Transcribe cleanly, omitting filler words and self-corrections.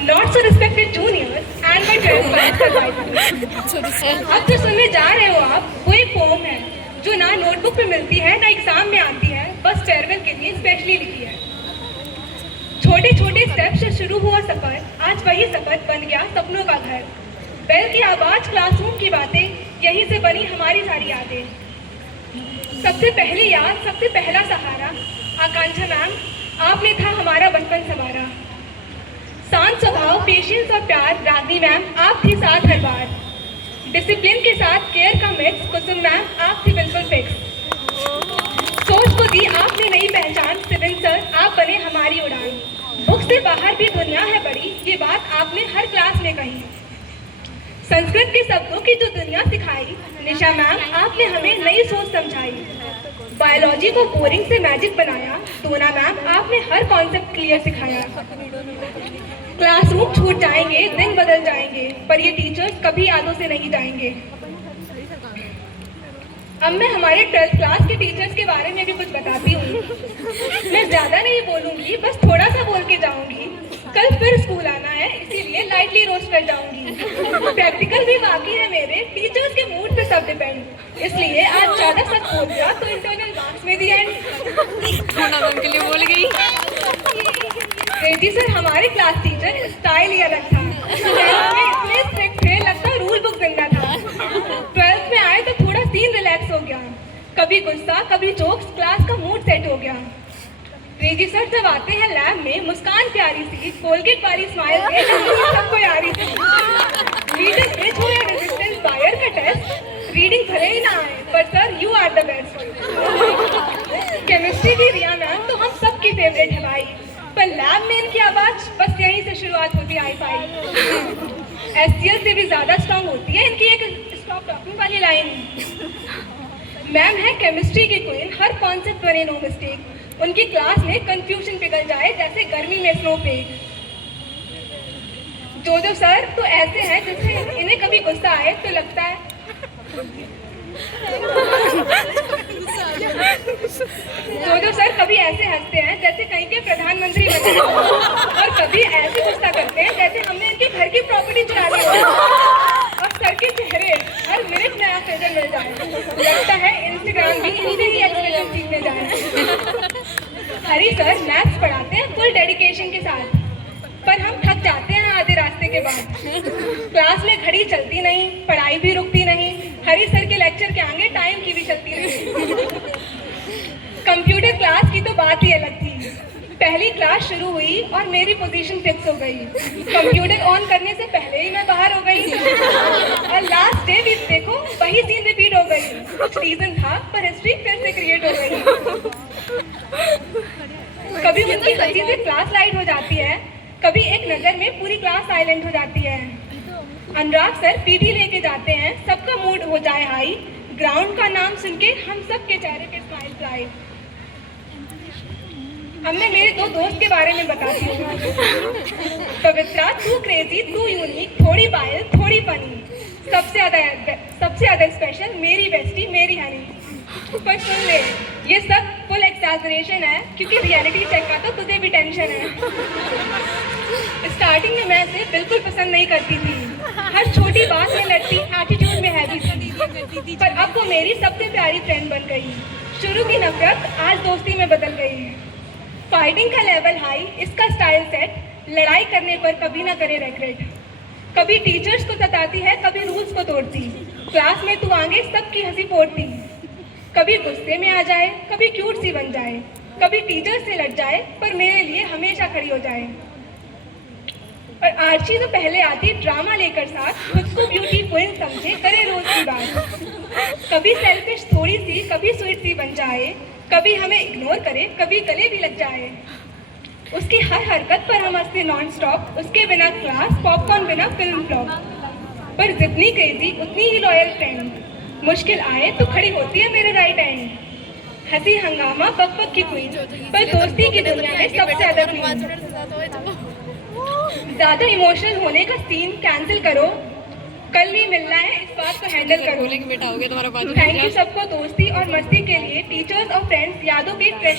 Not so respected juniors and my 12th class survivors. अब जो सुनने जा रहे हो आप वो एक पोम है जो ना नोटबुक में मिलती है ना एग्जाम में आती है, बस फेयरवेल के लिए स्पेशली लिखी है। छोटे छोटे स्टेप से शुरू हुआ सफर आज वही सफर बन गया सपनों का घर। बेल की आवाज, क्लासरूम की बातें, यहीं से बनी हमारी सारी यादें। सबसे पहली याद, सबसे पहला सहारा आकांक्षा मैम, आपने था हमारा बचपन संवारा। शांत स्वभाव, पेशेंस और प्यार रागनी मैम, आप थी साथ हर बार। डिसिप्लिन के साथ केयर का मिक्स कुसुम मैम, आप थी बिल्कुल फिक्स। सोच को दी आपने नई पहचान सिविन सर, आप बने हमारी उड़ान। बुक से बाहर भी दुनिया है बड़ी, ये बात आपने हर क्लास में कही। संस्कृत के शब्दों की जो दुनिया सिखाई निशा मैम, आपने हमें नई सोच समझाई। बायोलॉजी को बोरिंग से मैजिक बनाया टोना मैम, आपने हर कॉन्सेप्ट क्लियर सिखाया। क्लासरूम छूट जाएंगे, दिन बदल जाएंगे, पर ये टीचर्स कभी यादों से नहीं जाएंगे। अब मैं हमारे 12th क्लास के टीचर्स के बारे में भी कुछ बताती हूँ। मैं ज्यादा नहीं बोलूंगी, बस थोड़ा सा बोल के जाऊंगी। कल फिर स्कूल आना है, इसीलिए लाइटली रोस्ट कर जाऊंगी। प्रैक्टिकल भी बाकी है मेरे, टीचर्स के मूड पे सब डिपेंड, इसलिए आज ज्यादा सच बोल दिया तो इंटरनल मार्क्स में दी एंड। के लिए बोल गई। रेजी सर हमारे क्लास टीचर, स्टाइल ही अलग था। 10th में इतने स्ट्रिक्ट थे, लगता रूल बुक जिंदा था। 12th में आए तो थोड़ा सीन रिलैक्स हो गया, कभी गुस्सा कभी जोक्स, क्लास का मूड सेट हो गया। रेजी सर जब आते हैं लैब में, मुस्कान प्यारी सी, कोलगेट वाली स्माइल से सबको यारी थी। रीडिंग पेज हो या रेजिस्टेंस बायर का टेस्ट, रीडिंग भले ही ना आए पर sir you are the best. Chemistry की रिया मैम तो हम सबकी फेवरेट है भाई, पर लैब में इनकी आवाज बस यहीं से शुरुआत होती आई फाई। एसटीएल से भी ज्यादा स्ट्रॉन्ग होती है इनकी एक स्टॉप टॉकिंग वाली लाइन। मैम है केमिस्ट्री की क्वीन, हर कॉन्सेप्ट बने नो मिस्टेक। उनकी क्लास में कंफ्यूजन पिघल जाए जैसे गर्मी में स्नो पे। जो सर तो ऐसे हैं जैसे इन्हें कभी गुस्सा आए तो लगता है जो सर कभी ऐसे हंसते हैं जैसे कहीं के प्रधानमंत्री बने और कभी ऐसे गुस्सा करते हैं जैसे हमने इनके घर की प्रॉपर्टी चुरा ली हो। और सर के चेहरे हर मिनट नया फ्रेजर मिल जाए, लगता है इंस्टाग्राम भी इनसे ही एक्सप्रेशन सीखने जाए। हरी सर मैथ्स पढ़ाते हैं फुल डेडिकेशन के साथ, पर हम थक जाते हैं आधे रास्ते के बाद। क्लास में घड़ी चलती नहीं, पढ़ाई भी रुकती नहीं, हरी सर के लेक्चर के आगे टाइम की भी चलती नहीं। कंप्यूटर क्लास की तो बात ही अलग थी। पहली क्लास शुरू हुई और मेरी पोजीशन फिक्स हो गई। कंप्यूटर ऑन करने से पहले ही मैं बाहर हो गई और लास्ट डे भी देखो वही सीन रिपीट हो गई। कुछ रीजन था पर हिस्ट्री फिर से क्रिएट हो गई। कभी उनकी हंसी से क्लास लाइट हो जाती है, कभी एक नजर में पूरी क्लास साइलेंट हो जाती है। अनुराग सर पीटी लेके जाते हैं, सबका मूड हो जाए हाई। ग्राउंड का नाम सुन के हम सब के चेहरे पे स्माइल फ्लाई। अब मैं मेरे दो दोस्त के बारे में बताती हूँ। पवित्रा, तू क्रेजी, तू यूनिक, थोड़ी बायल थोड़ी फनी, सबसे ज्यादा स्पेशल मेरी बेस्टी मेरी हनी। पर सुन ले, ये सब फुल एक्सैजरेशन है क्योंकि रियलिटी चेक का तो तुझे भी टेंशन है। स्टार्टिंग में मैं इसे बिल्कुल पसंद नहीं करती थी, हर छोटी बात में लड़ती, एटीट्यूड में हैवी थी, पर अब वो मेरी सबसे प्यारी फ्रेंड बन गई। शुरू की नफरत आज दोस्ती में बदल गई। फाइटिंग का लेवल हाई, इसका स्टाइल सेट, लड़ाई करने पर कभी ना करे रिग्रेट। कभी टीचर्स को सताती है, कभी रूल्स को तोड़ती, क्लास में तू आगे सबकी हंसी फोड़ती। कभी गुस्से में आ जाए, कभी क्यूट सी बन जाए, कभी टीचर से लड़ जाए, पर मेरे लिए हमेशा खड़ी हो जाए। और आर्ची तो पहले आती ड्रामा लेकर साथ, खुद को ब्यूटी क्वीन समझे, करे रोज की बात। कभी सेल्फिश थोड़ी सी, कभी स्वीट सी बन जाए, कभी हमें इग्नोर करे, कभी गले भी लग जाए। उसकी हर हरकत पर हम हंसते नॉन स्टॉप, उसके बिना क्लास, पॉपकॉर्न बिना फिल्म फ्लॉप। पर जितनी क्रेजी उतनी ही लॉयल फ्रेंड, मुश्किल आए तो खड़ी होती है मेरे राइट हैंड। हंसी हंगामा पक पक की क्वीन, पर दोस्ती की दुनिया में सबसे ज्यादा क्वीन। ज्यादा इमोशनल होने का सीन कैंसिल करो, कल नहीं मिलना है, इस बात को हैंडल करो। बेटा हो गया तुम्हारा बात। थैंक यू सबको दोस्ती और मस्ती के लिए, टीचर्स और फ्रेंड्स, यादों के